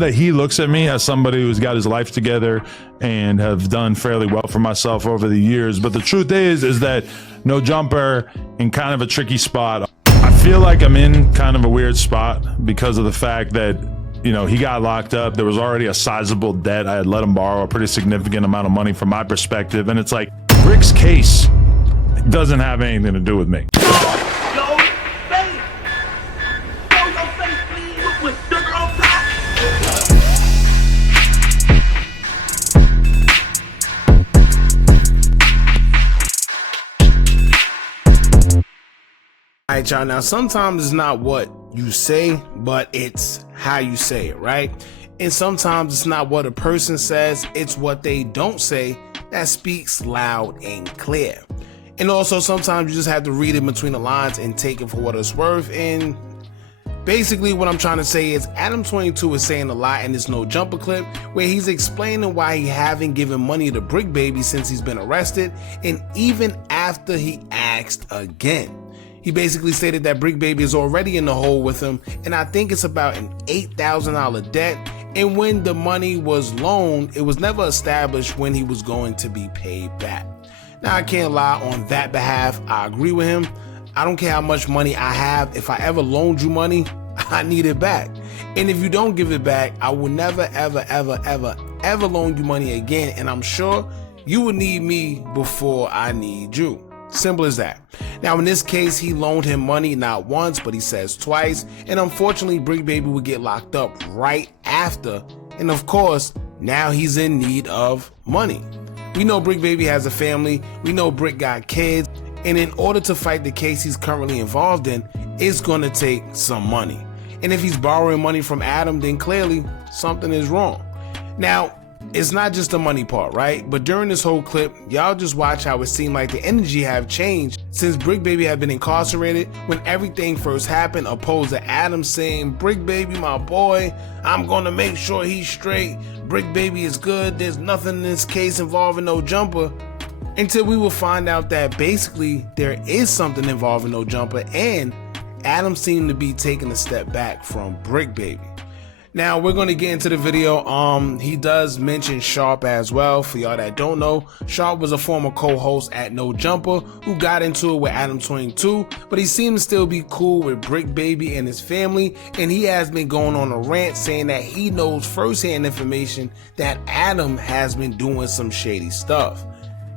that he looks at me as somebody who's got his life together and have done fairly well for myself over the years. But the truth is that No Jumper in kind of a tricky spot. I feel like I'm in kind of a weird spot because of the fact that, you know, he got locked up. There was already a sizable debt. I had let him borrow a pretty significant amount of money from my perspective. And it's like, Brick's case doesn't have anything to do with me. All right, y'all. Now, sometimes it's not what you say, but it's how you say it, right? And sometimes it's not what a person says, it's what they don't say that speaks loud and clear. And also, sometimes you just have to read it between the lines and take it for what it's worth. And basically, what I'm trying to say is Adam22 is saying a lot in this No Jumper clip where he's explaining why he haven't given money to Bricc Baby since he's been arrested, and even after he asked again. He basically stated that Bricc Baby is already in the hole with him, and I think it's about an $8,000 debt, and when the money was loaned, it was never established when he was going to be paid back. Now, I can't lie, on that behalf, I agree with him. I don't care how much money I have. If I ever loaned you money, I need it back. And if you don't give it back, I will never, ever loan you money again, and I'm sure you will need me before I need you. Simple as that. Now, in this case, he loaned him money not once, but he says twice. And unfortunately, Bricc Baby would get locked up right after. And of course, now he's in need of money. We know Bricc Baby has a family. We know Bricc got kids. And in order to fight the case he's currently involved in, it's going to take some money. And if he's borrowing money from Adam, then clearly something is wrong. Now, it's not just the money part, right? But during this whole clip, y'all just watch how it seemed like the energy have changed since Bricc Baby had been incarcerated when everything first happened, opposed to Adam saying, Bricc Baby, my boy, I'm gonna make sure he's straight. Bricc Baby is good. There's nothing in this case involving No Jumper. Until we will find out that basically there is something involving No Jumper, and Adam seemed to be taking a step back from Bricc Baby. Now, we're going to get into the video. He does mention Sharp as well. For y'all that don't know, Sharp was a former co-host at No Jumper who got into it with Adam22, but he seems to still be cool with Bricc Baby and his family, and he has been going on a rant saying that he knows firsthand information that Adam has been doing some shady stuff.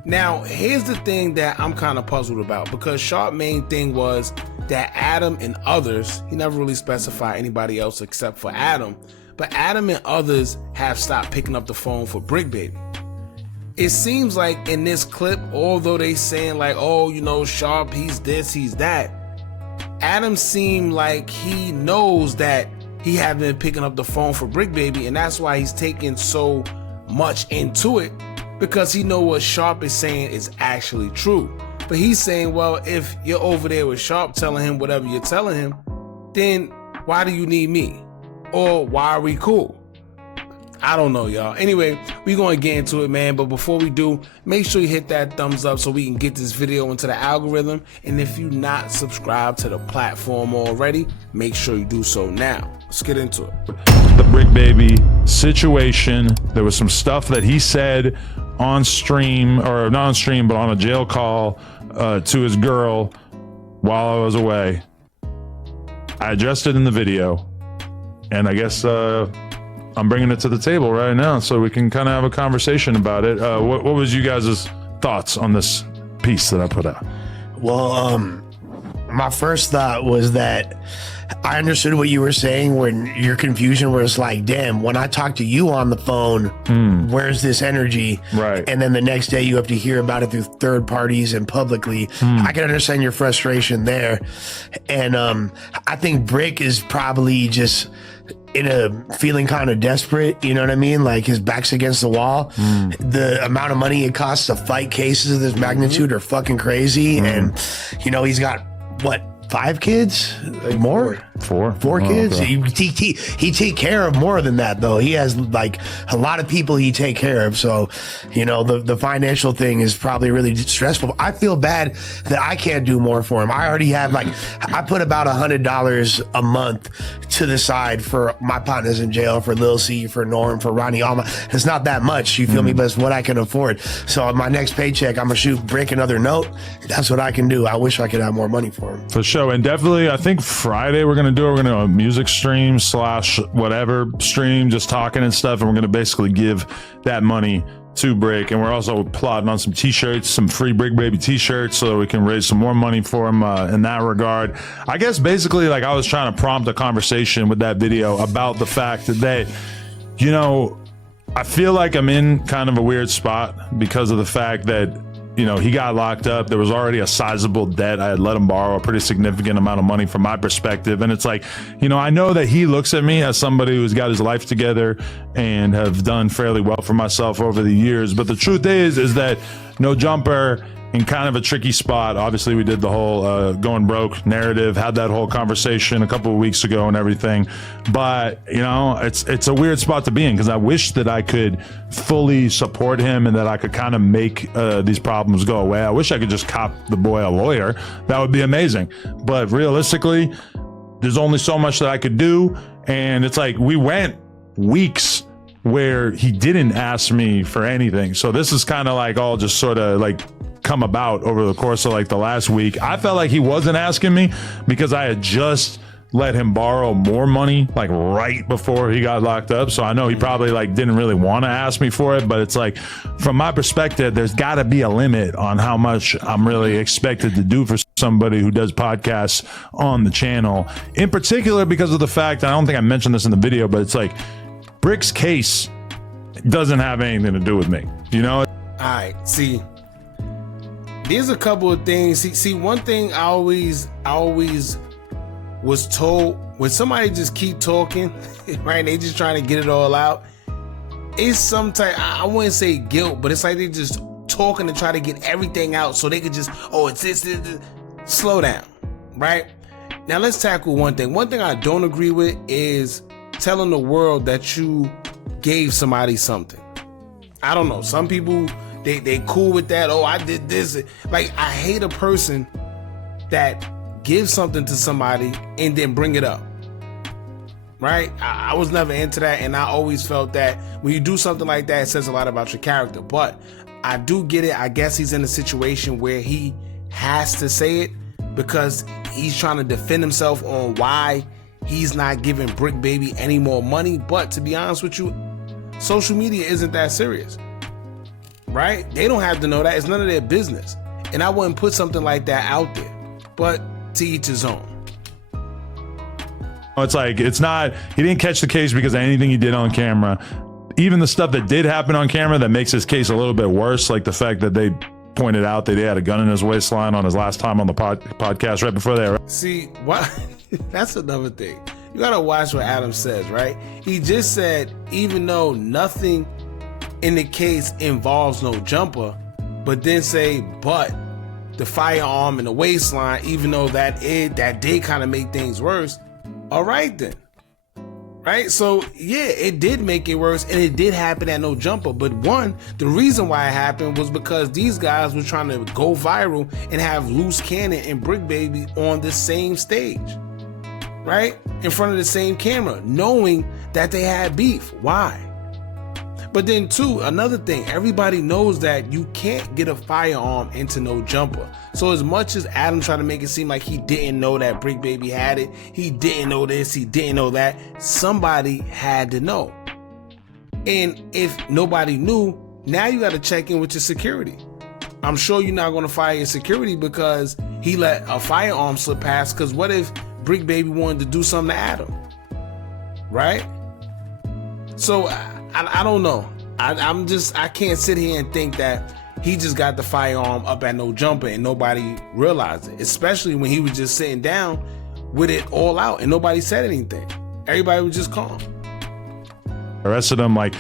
Now, here's the thing that I'm kind of puzzled about, because Sharp's main thing was that Adam and others, he never really specified anybody else except for Adam, but Adam and others have stopped picking up the phone for Bricc Baby. It seems like in this clip, although they saying like, oh, you know, Sharp, he's this, he's that, Adam seemed like he knows that he haven't been picking up the phone for Bricc Baby, and that's why he's taking so much into it, because he know what Sharp is saying is actually true. But he's saying, well, if you're over there with Sharp telling him whatever you're telling him, then why do you need me? Or why are we cool? I don't know, y'all. Anyway, we're going to get into it, man. But before we do, make sure you hit that thumbs up so we can get this video into the algorithm. And if you're not subscribed to the platform already, make sure you do so now. Let's get into it. The Bricc Baby situation, there was some stuff that he said on stream, or not on stream, but on a jail call to his girl while I was away. I addressed it in the video, and I guess I'm bringing it to the table right now so we can kind of have a conversation about it. What was you guys' thoughts on this piece that I put out? Well, my first thought was that I understood what you were saying when your confusion was like, damn, when I talk to you on the phone, where's this energy? Right. And then the next day you have to hear about it through third parties and publicly. I can understand your frustration there. And I think Bricc is probably just in a feeling kind of desperate, you know what I mean? Like his back's against the wall. The amount of money it costs to fight cases of this magnitude are fucking crazy. And, you know, he's got, what, 5 kids? Like more? Four kids. Okay. He take care of more than that though. He has like a lot of people he take care of. So, you know, the financial thing is probably really stressful. I feel bad that I can't do more for him. I already have I put about $100 a month to the side for my partners in jail, for Lil C, for Norm, for Ronnie Alma. It's not that much, you feel me? But it's what I can afford. So on my next paycheck, I'm gonna shoot Bricc another note. That's what I can do. I wish I could have more money for him. For sure. And definitely, I think Friday we're going to a music stream / whatever stream, just talking and stuff. And we're going to basically give that money to Bricc. And we're also plotting on some t-shirts, some free Bricc Baby t-shirts, so we can raise some more money for him in that regard. I guess basically, like, I was trying to prompt a conversation with that video about the fact that, you know, I feel like I'm in kind of a weird spot because of the fact that, you know, he got locked up. There was already a sizable debt. I had let him borrow a pretty significant amount of money from my perspective. And it's like, you know, I know that he looks at me as somebody who's got his life together and have done fairly well for myself over the years. But the truth is that No Jumper, in kind of a tricky spot. Obviously, we did the whole going broke narrative, had that whole conversation a couple of weeks ago and everything. But, you know, it's a weird spot to be in because I wish that I could fully support him and that I could kind of make these problems go away. I wish I could just cop the boy a lawyer. That would be amazing. But realistically, there's only so much that I could do. And it's like we went weeks where he didn't ask me for anything. So this is kind of like all just sort of like come about over the course of like the last week. I felt like he wasn't asking me because I had just let him borrow more money like right before he got locked up. So I know he probably like didn't really want to ask me for it, but it's like from my perspective, there's got to be a limit on how much I'm really expected to do for somebody who does podcasts on the channel, in particular because of the fact, I don't think I mentioned this in the video, but it's like Brick's case doesn't have anything to do with me, you know? All right, see, there's a couple of things. See, one thing I always was told, when somebody just keep talking, right? They just trying to get it all out. It's sometimes, I wouldn't say guilt, but it's like they just talking to try to get everything out so they could just, oh, it's this. Slow down, right? Now let's tackle one thing. One thing I don't agree with is telling the world that you gave somebody something. I don't know. Some people, they cool with that. Oh, I did this. Like, I hate a person that gives something to somebody and then bring it up. Right? I was never into that, and I always felt that when you do something like that, it says a lot about your character. But I do get it. I guess he's in a situation where he has to say it because he's trying to defend himself on why he's not giving Bricc Baby any more money. But to be honest with you, social media isn't that serious. Right? They don't have to know that. It's none of their business. And I wouldn't put something like that out there. But to each his own. It's like, it's not, he didn't catch the case because of anything he did on camera. Even the stuff that did happen on camera that makes his case a little bit worse, like the fact that they pointed out that he had a gun in his waistline on his last time on the podcast right before that. See, why? That's another thing. You gotta watch what Adam says, right? He just said, even though nothing in the case involves No Jumper, but then say, but the firearm in the waistline, even though that did kind of make things worse. All right then. Right? So yeah, it did make it worse, and it did happen at No Jumper. But one, the reason why it happened was because these guys were trying to go viral and have Loose Cannon and Bricc Baby on the same stage, right? In front of the same camera, knowing that they had beef. Why? But then two, another thing, everybody knows that you can't get a firearm into No Jumper. So as much as Adam tried to make it seem like he didn't know that Bricc Baby had it, he didn't know this, he didn't know that, somebody had to know. And if nobody knew, now you got to check in with your security. I'm sure you're not going to fire your security because he let a firearm slip past, because what if Bricc Baby wanted to do something to Adam? Right? So I don't know. I can't sit here and think that he just got the firearm up at No Jumper and nobody realized it, especially when he was just sitting down with it all out and nobody said anything. Everybody was just calm. The rest of them, like,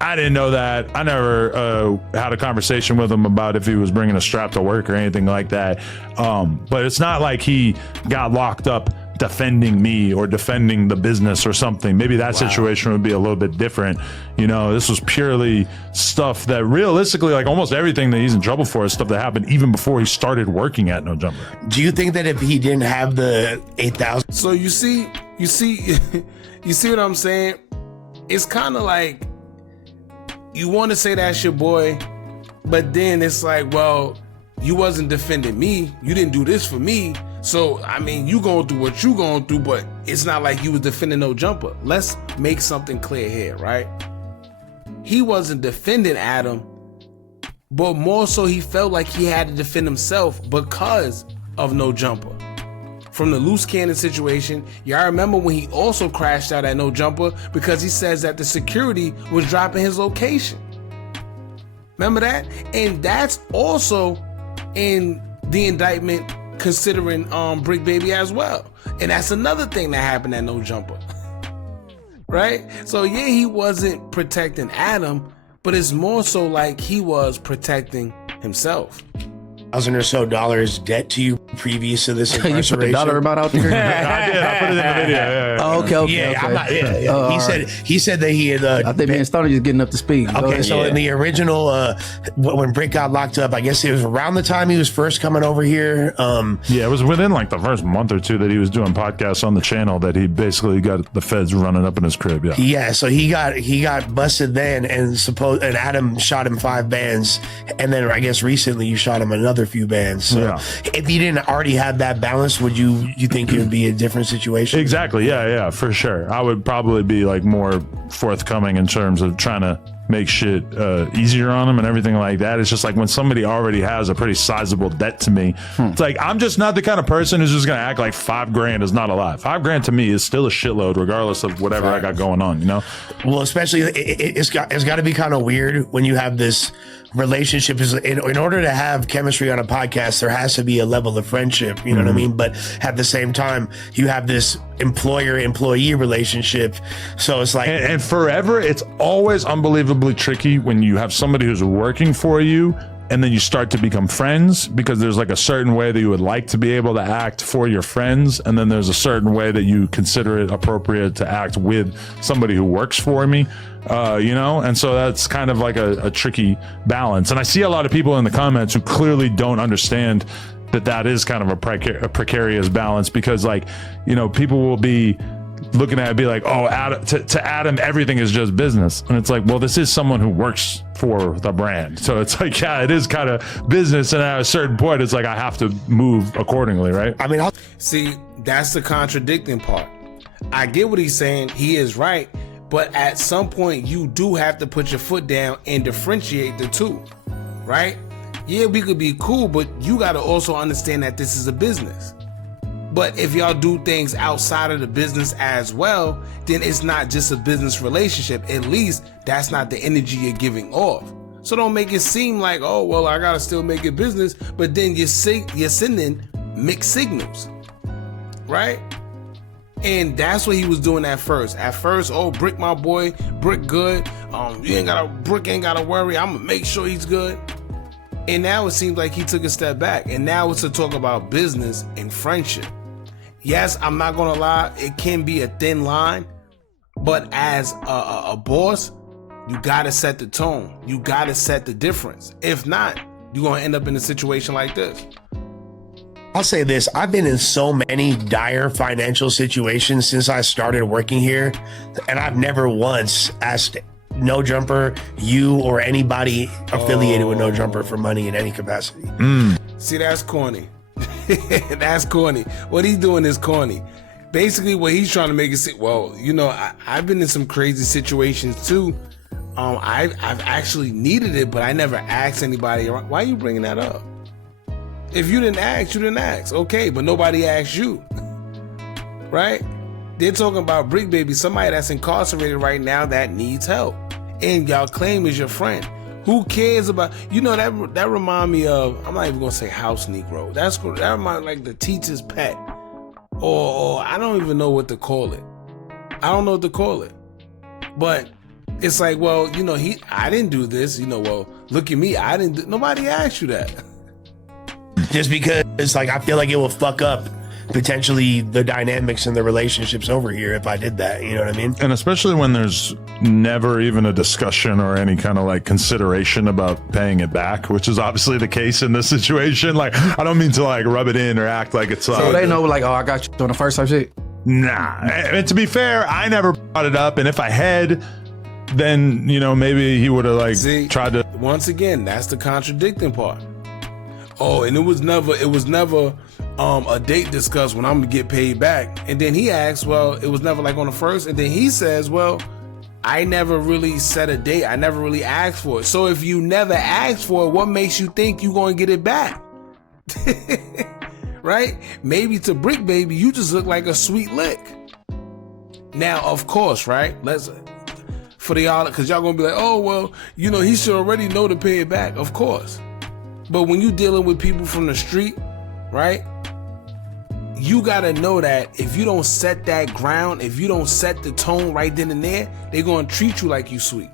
I didn't know that. I never had a conversation with him about if he was bringing a strap to work or anything like that. But it's not like he got locked up defending me or defending the business or something. Maybe that situation would be a little bit different. You know, this was purely stuff that realistically, like almost everything that he's in trouble for is stuff that happened even before he started working at No Jumper. Do you think that if he didn't have the 8,000? So you see what I'm saying? It's kind of like you want to say that's your boy, but then it's like, well, you wasn't defending me. You didn't do this for me. So, I mean, you going through what you going through, but it's not like you was defending No Jumper. Let's make something clear here, right? He wasn't defending Adam, but more so he felt like he had to defend himself because of No Jumper. From the loose cannon situation, y'all remember when he also crashed out at No Jumper because he says that the security was dropping his location. Remember that? And that's also in the indictment considering Bricc Baby as well. And that's another thing that happened at No Jumper. Right? So yeah, he wasn't protecting Adam, but it's more so like he was protecting himself. $1,000 or so debt to you previous to this incarceration. You put the dollar amount out there? I did. I put it in the video. Yeah. Oh, okay. I'm not, he said that he had. I think me and Stoney just getting up to speed. Okay, so in the original, when Bricc got locked up, I guess it was around the time he was first coming over here. Yeah, it was within like the first month or two that he was doing podcasts on the channel that he basically got the feds running up in his crib. Yeah. Yeah, so he got busted then, and Adam shot him 5 bands, and then I guess recently you shot him another few bands. So if you didn't already have that balance, would you think it would be a different situation? Exactly. Yeah, for sure. I would probably be like more forthcoming in terms of trying to make shit easier on him and everything like that. It's just like when somebody already has a pretty sizable debt to me, it's like I'm just not the kind of person who's just gonna act like $5,000 is not a lot. $5,000 to me is still a shitload, regardless of whatever I got going on. You know. Well, especially it's got to be kind of weird when you have this relationship. Is in order to have chemistry on a podcast, there has to be a level of friendship. You know what I mean? But at the same time, you have this employer-employee relationship. So it's like, and forever, it's always unbelievably tricky when you have somebody who's working for you and then you start to become friends, because there's like a certain way that you would like to be able to act for your friends, and then there's a certain way that you consider it appropriate to act with somebody who works for me. You know, and so that's kind of like a tricky balance. And I see a lot of people in the comments who clearly don't understand that is kind of a precarious balance, because, like, you know, people will be looking at it, be like, oh, Adam, to Adam, everything is just business. And it's like, well, this is someone who works for the brand. So it's like, yeah, it is kind of business. And at a certain point, it's like, I have to move accordingly, right? I mean, see, that's the contradicting part. I get what he's saying. He is right. But at some point, you do have to put your foot down and differentiate the two, right? Yeah, we could be cool, but you got to also understand that this is a business. But if y'all do things outside of the business as well, then it's not just a business relationship. At least that's not the energy you're giving off. So don't make it seem like, oh, well, I got to still make it business, but then you're sending mixed signals, right? And that's what he was doing at first. At first, oh, Bricc, my boy, Bricc good. Bricc ain't gotta worry. I'm gonna make sure he's good. And now it seems like he took a step back. And now it's to talk about business and friendship. Yes, I'm not gonna lie, it can be a thin line, but as a boss, you gotta set the tone. You gotta set the difference. If not, you're gonna end up in a situation like this. I'll say this, I've been in so many dire financial situations since I started working here, and I've never once asked No Jumper, you, or anybody affiliated with No Jumper for money in any capacity. See, that's corny. That's corny. What he's doing is corny. Basically, what he's trying to make it say, well, you know, I've been in some crazy situations too. I've actually needed it, but I never asked anybody. Why are you bringing that up? If you didn't ask, you didn't ask. Okay, but nobody asked you. Right? They're talking about Bricc Baby, somebody that's incarcerated right now that needs help. And y'all claim is your friend. Who cares about, you know, that remind me of, I'm not even gonna say house Negro. That remind me like the teacher's pet. Or I don't even know what to call it. I don't know what to call it. But it's like, well, you know, I didn't do this. You know, well, look at me. Nobody asked you that. Just because it's like, I feel like it will fuck up potentially the dynamics and the relationships over here if I did that. You know what I mean? And especially when there's never even a discussion or any kind of like consideration about paying it back, which is obviously the case in this situation. Like, I don't mean to like rub it in or act like it's So they know, like, oh, I got you on the first type shit. nah. And to be fair, I never brought it up, and if I had, then you know maybe he would have like tried to. Once again, that's the contradicting part. Oh, and it was never a date discussed when I'm gonna get paid back. And then he asks, well, it was never like on the first. And then he says, well, I never really set a date. I never really asked for it. So if you never asked for it, what makes you think you're gonna get it back? Right? Maybe to Bricc baby, you just look like a sweet lick. Now, of course, right? Let's for the y'all, because y'all gonna be like, oh well, you know, he should already know to pay it back. Of course. But when you dealing with people from the street, right? You gotta know that if you don't set that ground, if you don't set the tone right then and there, they're gonna treat you like you sweet.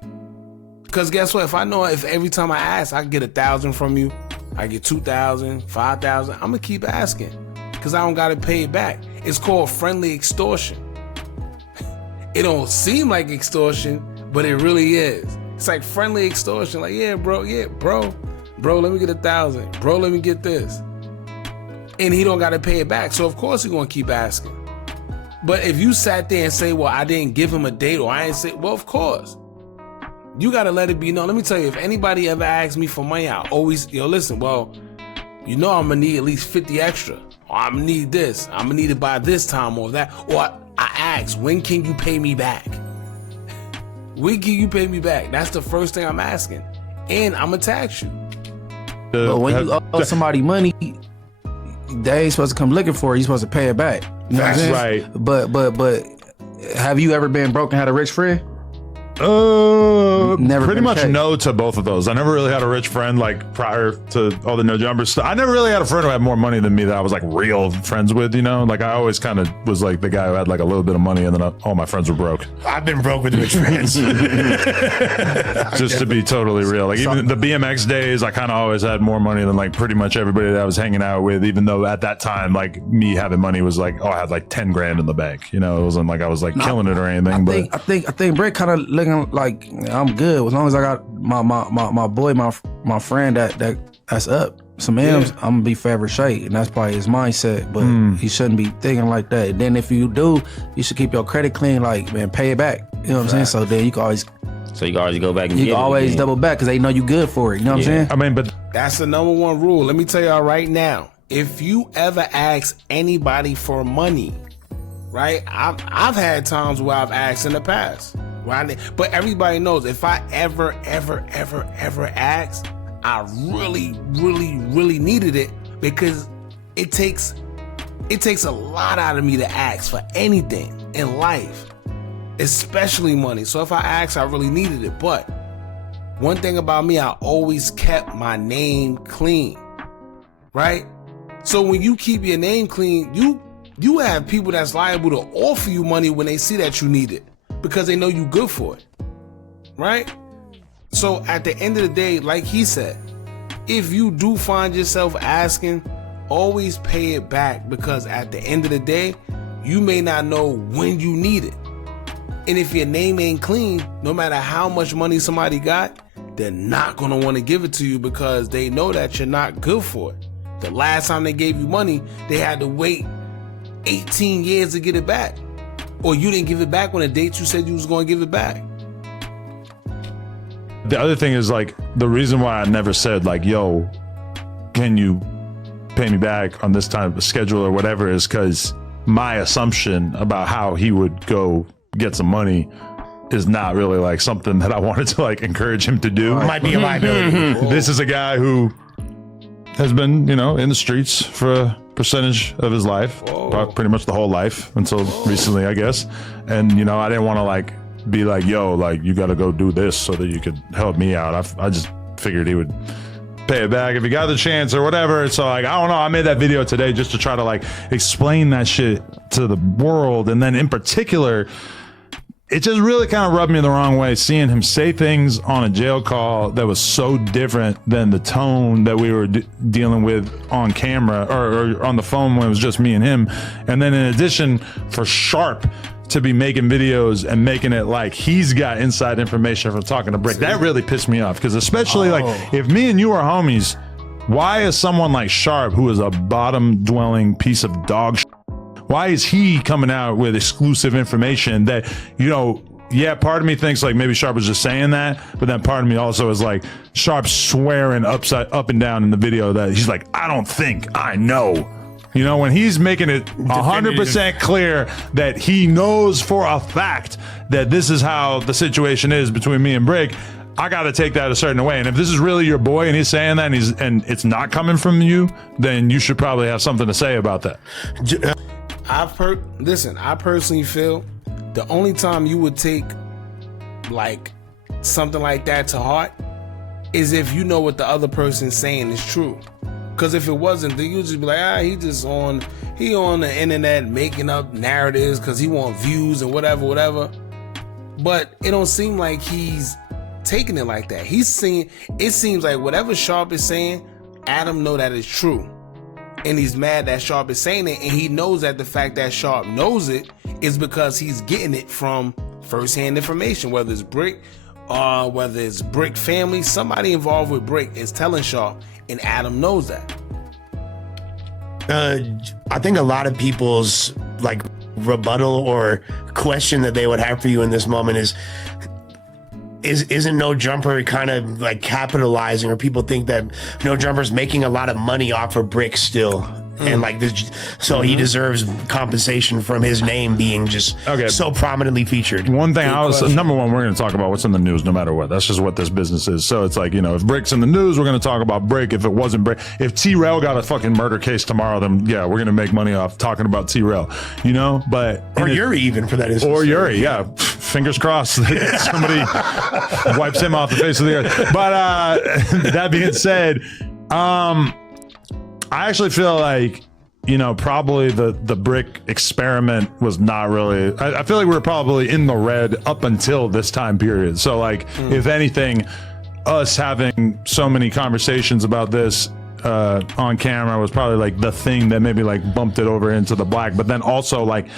Because guess what? If I know if every time I ask, I get 1,000 from you, I get 2,000, 5,000, I'm gonna keep asking because I don't gotta pay it back. It's called friendly extortion. It don't seem like extortion, but it really is. It's like friendly extortion. Like, yeah, bro, let me get 1,000. Bro, let me get this. And he don't got to pay it back. So of course he's going to keep asking. But if you sat there and say, well, I didn't give him a date, or I didn't say, well, of course. You got to let it be known. Let me tell you, if anybody ever asks me for money, I always, listen, well, you know I'm going to need at least 50 extra. Or I'm going to need this. I'm going to need it by this time or that. Or I ask, when can you pay me back? When can you pay me back? That's the first thing I'm asking. And I'm going to tax you. But when you owe somebody money, they ain't supposed to come looking for it. You're supposed to pay it back. You know what I'm saying? Right. But have you ever been broke and had a rich friend? Never pretty been much checked. no to both of those. I never really had a rich friend like prior to all the no jumper stuff. I never really had a friend who had more money than me that I was like real friends with, you know? Like I always kind of was like the guy who had like a little bit of money and then all my friends were broke. I've been broke with rich friends. Just to be totally real. Like even the BMX days, I kind of always had more money than like pretty much everybody that I was hanging out with, even though at that time, like me having money was like, oh, I had like 10 grand in the bank. You know, it wasn't like I was like killing it or anything. I think Bricc kind of looking like I'm good as long as I got my boy, my friend that's up some M's. I'm gonna be forever straight, and that's probably his mindset. But he shouldn't be thinking like that. And then if you do, you should keep your credit clean. Like, man, pay it back. You know what I'm saying? So then you can always go back and you can always double back because they know you good for it. You know what I'm saying? I mean, but That's the number one rule. Let me tell y'all right now. If you ever ask anybody for money, right? I've had times where I've asked in the past. But everybody knows if I ever asked, I really needed it because it takes a lot out of me to ask for anything in life, especially money. So if I asked, I really needed it. But one thing about me, I always kept my name clean, right? So when you keep your name clean, you have people that's liable to offer you money when they see that you need it, because they know you good for it, right? So at the end of the day, like he said, if you do find yourself asking, always pay it back, because at the end of the day, you may not know when you need it. And if your name ain't clean, no matter how much money somebody got, they're not gonna wanna give it to you because they know that you're not good for it. The last time they gave you money, they had to wait 18 years to get it back. Or you didn't give it back when the date you said you was going to give it back. the other thing is like the reason why I never said like, yo, can you pay me back on this time of schedule or whatever is because my assumption about how he would go get some money is not really like something that I wanted to like encourage him to do. Might be a liability. This is a guy who has been, you know, in the streets for a percentage of his life, pretty much the whole life until recently, I guess. And, you know, I didn't want to like be like, yo, like you got to go do this so that you could help me out. I just figured he would pay it back if he got the chance or whatever. So like, I don't know. I made that video today just to try to like explain that shit to the world. And then in particular, it just really kind of rubbed me the wrong way seeing him say things on a jail call that was so different than the tone that we were dealing with on camera or on the phone when it was just me and him. And then in addition, for Sharp to be making videos and making it like he's got inside information from talking to Bricc, that really pissed me off. Because especially like if me and you are homies, why is someone like Sharp, who is a bottom dwelling piece of dog shit, why is he coming out with exclusive information that, you know, yeah, part of me thinks like maybe Sharp was just saying that, but then part of me also is like Sharp swearing up and down in the video that he's like, I don't think, I know. You know, when he's making it 100% clear that he knows for a fact that this is how the situation is between me and Bricc, I got to take that a certain way. And if this is really your boy and he's saying that and it's not coming from you, then you should probably have something to say about that. Listen, I personally feel the only time you would take like something like that to heart is if you know what the other person's saying is true. Because if it wasn't, then you'd just be like, he on the internet making up narratives because he want views and whatever. But it don't seem like he's taking it like that. It seems like whatever Sharp is saying, Adam know that it's true. And he's mad that Sharp is saying it, and he knows that the fact that Sharp knows it is because he's getting it from firsthand information, whether it's Bricc, whether it's Bricc family, somebody involved with Bricc is telling Sharp, and Adam knows that. I think a lot of people's like rebuttal or question that they would have for you in this moment isn't No Jumper kind of like capitalizing, or people think that No Jumper's making a lot of money off of Bricc still. And like this, so he deserves compensation from his name being just so prominently featured. One thing number one, we're going to talk about what's in the news no matter what. That's just what this business is. So it's like, you know, if Brick's in the news, we're going to talk about Bricc. If it wasn't Bricc, if T-Rail got a fucking murder case tomorrow, then yeah, we're going to make money off talking about T-Rail, you know, but. Or Yuri even for that instance. Or Yuri, yeah. Fingers crossed that somebody wipes him off the face of the earth. But that being said, I actually feel like, you know, probably the Bricc experiment was not really, I feel like we were probably in the red up until this time period. So like, if anything, us having so many conversations about this on camera was probably like the thing that maybe like bumped it over into the black. But then also like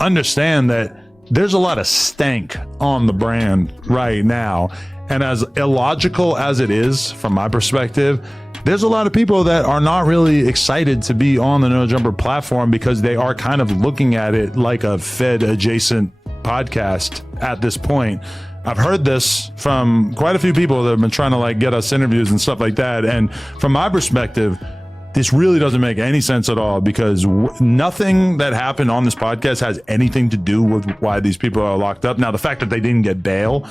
understand that there's a lot of stank on the brand right now. And as illogical as it is from my perspective, there's a lot of people that are not really excited to be on the No Jumper platform because they are kind of looking at it like a Fed adjacent podcast at this point. I've heard this from quite a few people that have been trying to like get us interviews and stuff like that. And from my perspective, this really doesn't make any sense at all because nothing that happened on this podcast has anything to do with why these people are locked up. Now, the fact that they didn't get bail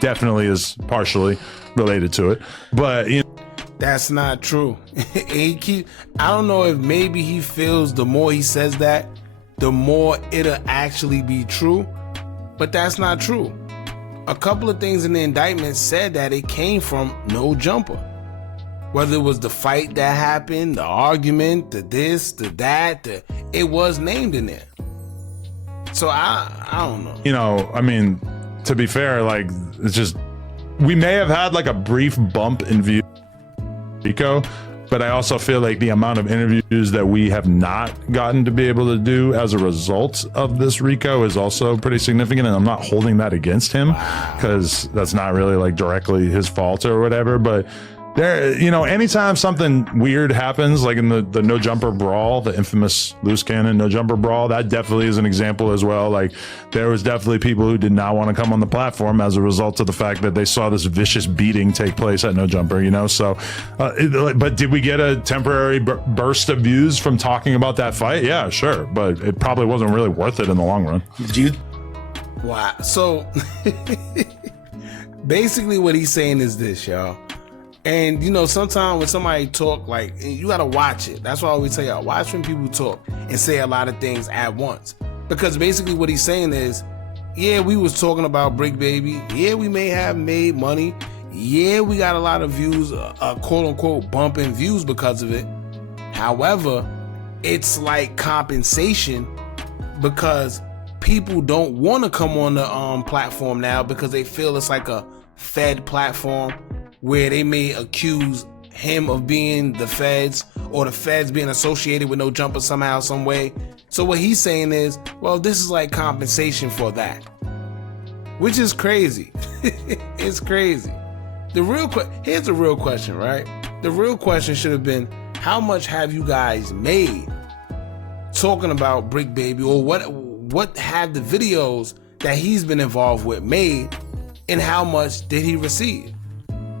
definitely is partially related to it, but you know, that's not true. I don't know if maybe he feels the more he says that, the more it'll actually be true, but that's not true. A couple of things in the indictment said that it came from No Jumper. Whether it was the fight that happened, the argument, the this, the that, it was named in there. So I don't know. You know, I mean, to be fair, like it's just, we may have had like a brief bump in view Rico, but I also feel like the amount of interviews that we have not gotten to be able to do as a result of this Rico is also pretty significant, and I'm not holding that against him because that's not really like directly his fault or whatever, but there, you know, anytime something weird happens, like in the No Jumper Brawl, the infamous loose cannon No Jumper Brawl, that definitely is an example as well. Like there was definitely people who did not want to come on the platform as a result of the fact that they saw this vicious beating take place at No Jumper, you know? So, but did we get a temporary burst of views from talking about that fight? Yeah, sure. But it probably wasn't really worth it in the long run. Wow. So basically what he's saying is this, y'all. And you know, sometimes when somebody talk, like, you gotta watch it. That's why I always tell y'all, watch when people talk and say a lot of things at once. Because basically what he's saying is, yeah, we was talking about Bricc baby. Yeah, we may have made money. Yeah, we got a lot of views, quote unquote bumping views because of it. However, it's like compensation because people don't want to come on the platform now because they feel it's like a Fed platform where they may accuse him of being the feds or the feds being associated with No Jumper somehow, some way. So what he's saying is, well, this is like compensation for that, which is crazy. It's crazy. Here's the real question, right? The real question should have been, how much have you guys made talking about Bricc Baby, or what have the videos that he's been involved with made, and how much did he receive?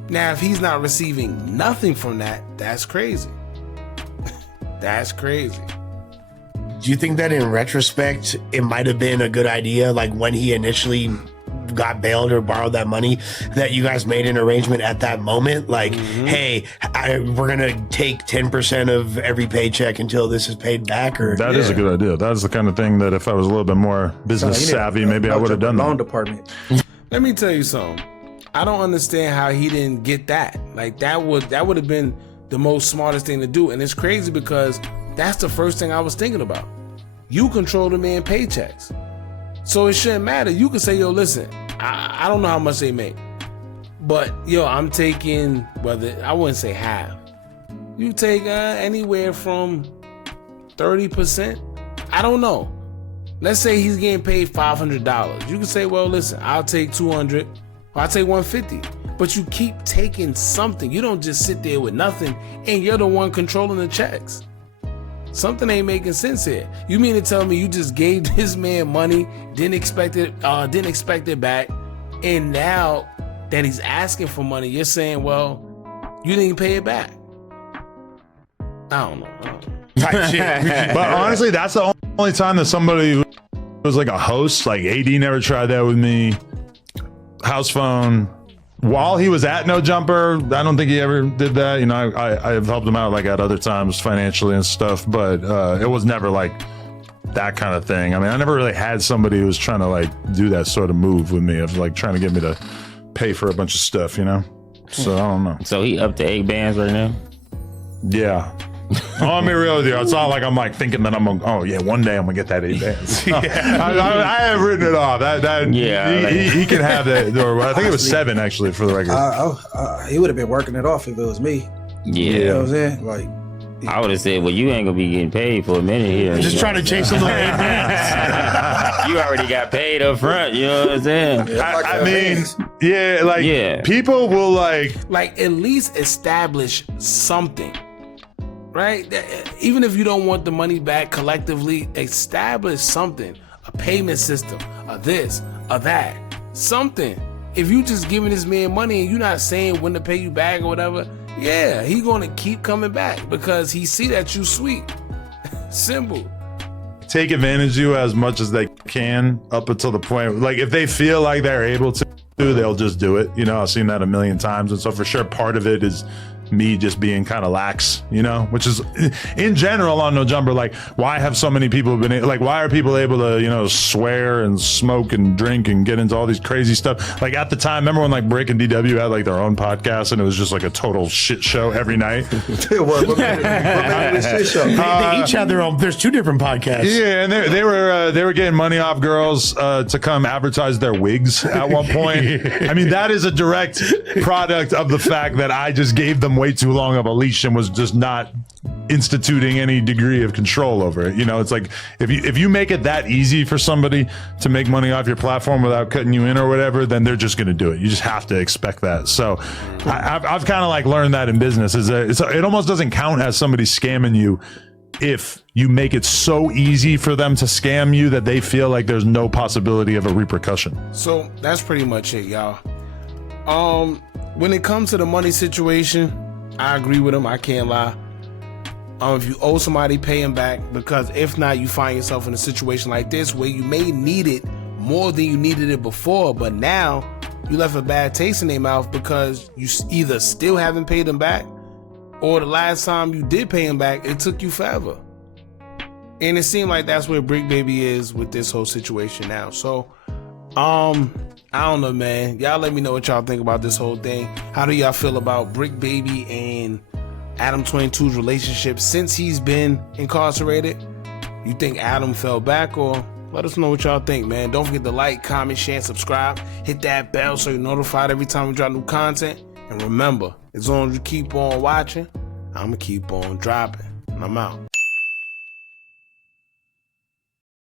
Now, if he's not receiving nothing from that, that's crazy. That's crazy. Do you think that in retrospect, it might have been a good idea, like when he initially got bailed or borrowed that money, that you guys made an arrangement at that moment? Like, hey, we're going to take 10% of every paycheck until this is paid back? Or That is a good idea. That's the kind of thing that if I was a little bit more business savvy, maybe I would have done loan that. department. Let me tell you something. I don't understand how he didn't get that. Like, that would have been the most smartest thing to do. And it's crazy because that's the first thing I was thinking about. You control the man paychecks. So it shouldn't matter. You can say, yo, listen, I don't know how much they make, but yo, I'm taking, I wouldn't say half. You take anywhere from 30%. I don't know. Let's say he's getting paid $500. You can say, well, listen, I'll take 200, or I'll take 150. But you keep taking something. You don't just sit there with nothing, and you're the one controlling the checks. Something ain't making sense here. You mean to tell me you just gave this man money, didn't expect it back, and now that he's asking for money, you're saying, well, you didn't pay it back? I don't know. But honestly, that's the only time that somebody was like a host, like AD never tried that with me. House phone. While he was at No Jumper, I don't think he ever did that. You know, I've helped him out like at other times financially and stuff, but it was never like that kind of thing. I mean, I never really had somebody who was trying to like do that sort of move with me of like trying to get me to pay for a bunch of stuff, you know? So I don't know. So he up to 8 bands right now? Yeah. I'll be real with you. It's not like I'm like thinking that I'm gonna, oh yeah, one day I'm gonna get that 8 bands. I have written it off. He can have that. Or I think it was 7 actually for the record. He would have been working it off if it was me. Yeah. You know what I'm saying? Like, I would have said, well, you ain't gonna be getting paid for a minute here. just trying to chase some little 8 bands. You already got paid up front, you know what I'm saying? I mean, yeah, like people will like at least establish something. Right? Even if you don't want the money back collectively, establish something. A payment system, a this, a that. Something. If you just giving this man money and you're not saying when to pay you back or whatever, yeah, he gonna keep coming back because he see that you sweet. Simple. take advantage of you as much as they can up until the point, like if they feel like they're able to, they'll just do it. You know, I've seen that a million times. And so for sure, part of it is me just being kind of lax, you know, which is in general on No Jumper. Like, why have so many people been like, why are people able to, you know, swear and smoke and drink and get into all these crazy stuff? Like at the time, remember when like Bricc and DW had like their own podcast and it was just like a total shit show every night? What made it a shit show? They each have their own. There's two different podcasts. Yeah, and they were getting money off girls to come advertise their wigs at one point. I mean, that is a direct product of the fact that I just gave them way too long of a leash and was just not instituting any degree of control over it. You know, it's like if you make it that easy for somebody to make money off your platform without cutting you in or whatever, then they're just going to do it. You just have to expect that. So I've kind of like learned that in business is it almost doesn't count as somebody scamming you if you make it so easy for them to scam you that they feel like there's no possibility of a repercussion. So that's pretty much it, y'all. When it comes to the money situation, I agree with him. I can't lie. If you owe somebody, pay them back, because if not, you find yourself in a situation like this where you may need it more than you needed it before, but now you left a bad taste in their mouth because you either still haven't paid them back, or the last time you did pay them back, it took you forever. And it seemed like that's where Bricc Baby is with this whole situation now. So, I don't know, man. Y'all let me know what y'all think about this whole thing. How do y'all feel about Bricc Baby and Adam22's relationship since he's been incarcerated? You think Adam fell back, or Let us know what y'all think, man. Don't forget to like, comment, share, and subscribe. Hit that bell so you're notified every time we drop new content. And remember, as long as you keep on watching, I'm going to keep on dropping. And I'm out.